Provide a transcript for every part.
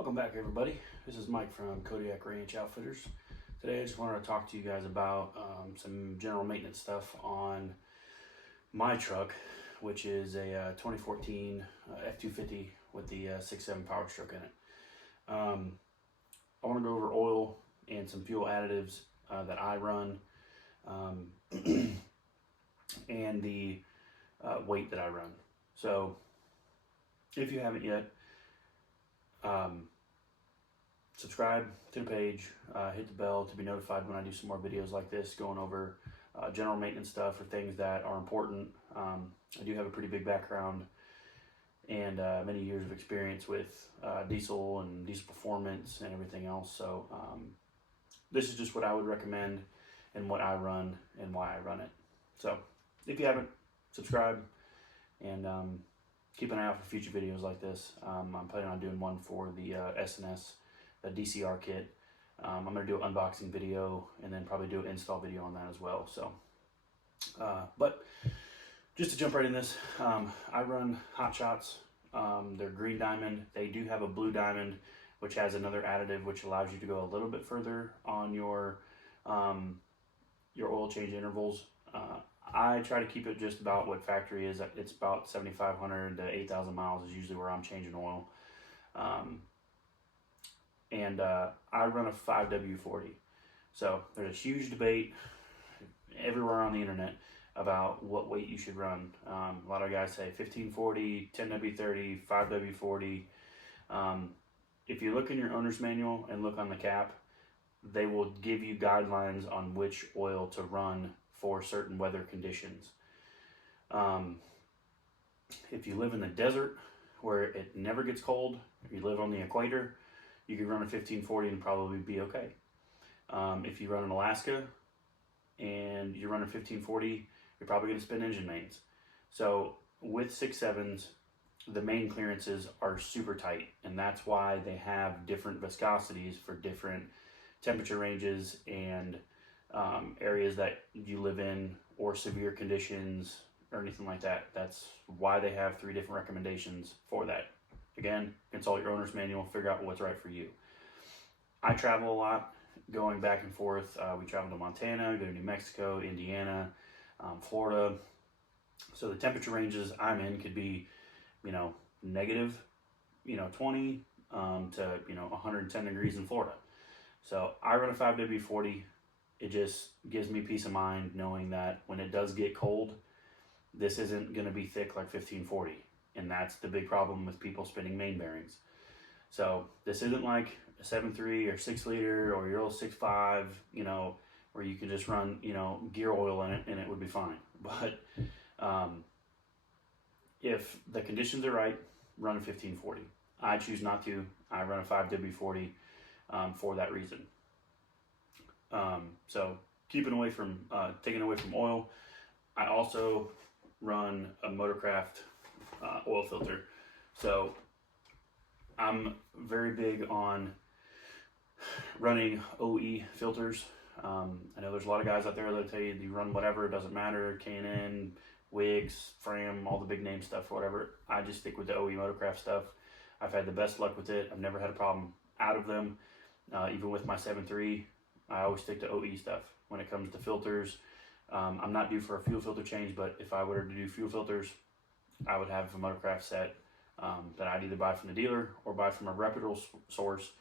Welcome back, everybody. This is Mike from Kodiak Ranch Outfitters. Today I just wanted to talk to you guys about some general maintenance stuff on my truck, which is a 2014 F-250 with the 6.7 Powerstroke in it. I want to go over oil and some fuel additives that I run and the weight that I run. So if you haven't yet, subscribe to the page, hit the bell to be notified when I do some more videos like this, going over general maintenance stuff or things that are important. I do have a pretty big background and many years of experience with diesel and diesel performance and everything else. So this is just what I would recommend and what I run and why I run it. So if you haven't, subscribe and keep an eye out for future videos like this. I'm planning on doing one for the SNS, the DCR kit. I'm going to do an unboxing video and then probably do an install video on that as well. So, but just to jump right in this, I run Hot Shots. They're green diamond. They do have a blue diamond, which has another additive which allows you to go a little bit further on your oil change intervals. I try to keep it just about what factory is. It's about 7,500 to 8,000 miles is usually where I'm changing oil. I run a 5W40. So there's a huge debate everywhere on the internet about what weight you should run. A lot of guys say 1540, 10W30, 5W40. If you look in your owner's manual and look on the cap, they will give you guidelines on which oil to run for certain weather conditions. If you live in the desert where it never gets cold, if you live on the equator, you could run a 1540 and probably be okay. If you run in Alaska and you run a 1540, you're probably going to spin engine mains. So with 6.7s, the main clearances are super tight, and that's why they have different viscosities for different temperature ranges and areas that you live in, or severe conditions or anything like that. That's why they have 3 different recommendations for that. Again, consult your owner's manual, figure out what's right for you. I travel a lot, going back and forth. We travel to Montana, go to New Mexico, Indiana, Florida. So the temperature ranges I'm in could be, negative, 20 to 110 degrees in Florida. So I run a 5W40. It just gives me peace of mind knowing that when it does get cold, this isn't going to be thick like 1540. And that's the big problem with people spinning main bearings. So this isn't like a 7.3 or 6 liter or your old 6.5, where you can just run, gear oil in it and it would be fine. But if the conditions are right, run a 1540. I choose not to. I run a 5W40 for that reason. So taking away from oil. I also run a Motorcraft oil filter. So I'm very big on running OE filters. I know there's a lot of guys out there that tell you run whatever, it doesn't matter, K&N, Wigs, Fram, all the big name stuff, whatever. I just stick with the OE Motorcraft stuff. I've had the best luck with it. I've never had a problem out of them. Even with my 7.3, I always stick to OE stuff. When it comes to filters, I'm not due for a fuel filter change, but if I were to do fuel filters, I would have a Motorcraft set that I'd either buy from the dealer or buy from a reputable source,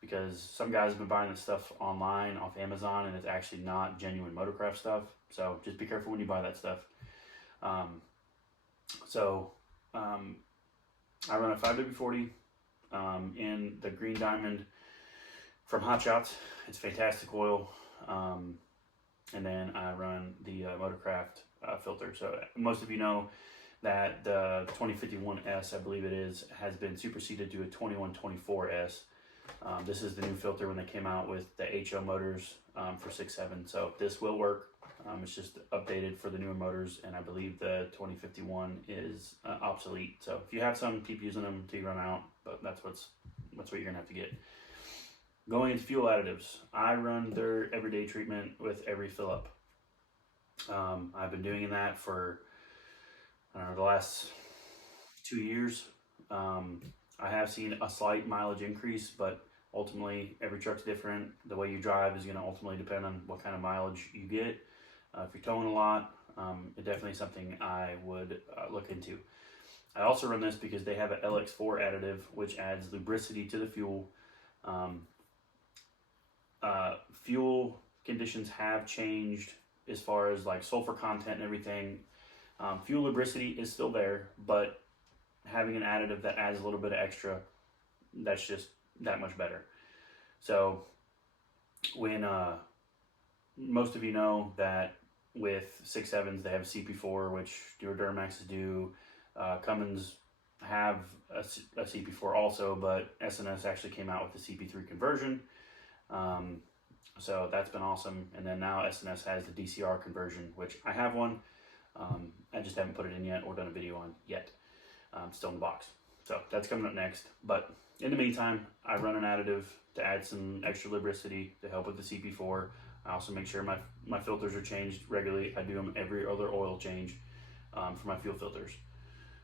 because some guys have been buying this stuff online off Amazon and it's actually not genuine Motorcraft stuff. So just be careful when you buy that stuff. I run a 5W40 in the green diamond from Hot Shots. It's fantastic oil. And then I run the Motorcraft filter. So most of you know that the 2051S, I believe it is, has been superseded to a 2124S. This is the new filter when they came out with the HO motors for 6.7. So this will work. It's just updated for the newer motors, and I believe the 2051 is obsolete. So if you have some, keep using them until you run out, but that's what you're gonna have to get. Going into fuel additives, I run their everyday treatment with every fill up. I've been doing that for the last 2 years. I have seen a slight mileage increase, but ultimately every truck's different. The way you drive is going to ultimately depend on what kind of mileage you get. If you're towing a lot, it's definitely something I would look into. I also run this because they have an LX4 additive, which adds lubricity to the fuel. Fuel conditions have changed as far as like sulfur content and everything. Fuel lubricity is still there, but having an additive that adds a little bit of extra, that's just that much better. So when most of you know that with 6.7s they have a CP4, which your Duramaxes do. Cummins have a CP4 also, but SNS actually came out with the CP3 conversion. So that's been awesome. And then now SNS has the DCR conversion, which I have one. I just haven't put it in yet or done a video on yet. Still in the box. So that's coming up next. But in the meantime, I run an additive to add some extra lubricity to help with the CP4. I also make sure my filters are changed regularly. I do them every other oil change for my fuel filters.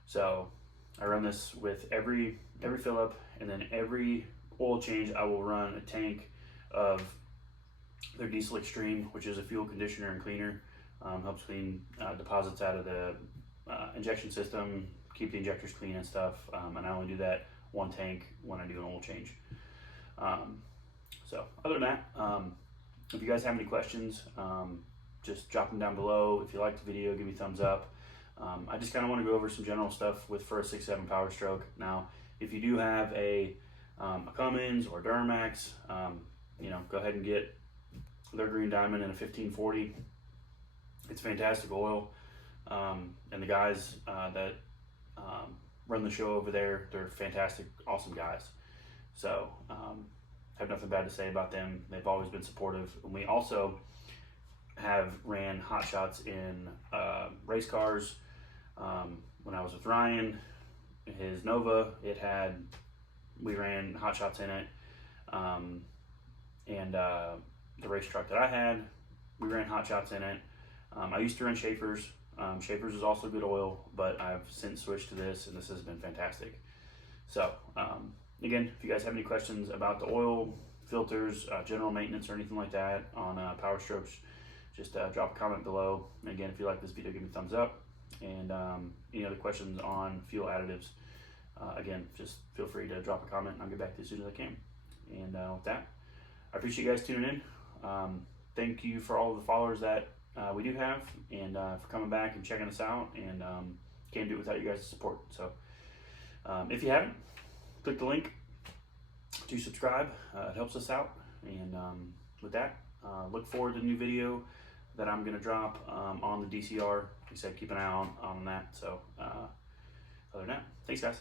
So I run this with every fill up, and then every oil change I will run a tank of their Diesel Extreme, which is a fuel conditioner and cleaner. Helps clean deposits out of the injection system, keep the injectors clean and stuff. And I only do that one tank when I do an oil change. So other than that, if you guys have any questions, just drop them down below. If you like the video, give me a thumbs up. I just kind of want to go over some general stuff for a 6.7 Powerstroke. Now, if you do have a Cummins or Duramax, go ahead and get their Green Diamond in a 1540. It's fantastic oil, and the guys that run the show over there, they're fantastic, awesome guys. So have nothing bad to say about them. They've always been supportive. And we also have ran hot shots in race cars. When I was with Ryan, his Nova, we ran hot shots in it. And the race truck that I had, we ran hot shots in it. I used to run Schaefer's. Schaefer's is also good oil, but I've since switched to this, and this has been fantastic. So again, if you guys have any questions about the oil, filters, general maintenance, or anything like that on Powerstrokes, just drop a comment below. And again, if you like this video, give me a thumbs up. And any other questions on fuel additives, again, just feel free to drop a comment, and I'll get back to you as soon as I can. And with that, I appreciate you guys tuning in. Thank you for all of the followers that we do have, and for coming back and checking us out. And can't do it without you guys' support. So if you haven't, click the link to subscribe. It helps us out. And with that, look forward to the new video that I'm going to drop on the DCR. Like I said, keep an eye on that. So other than that, thanks guys.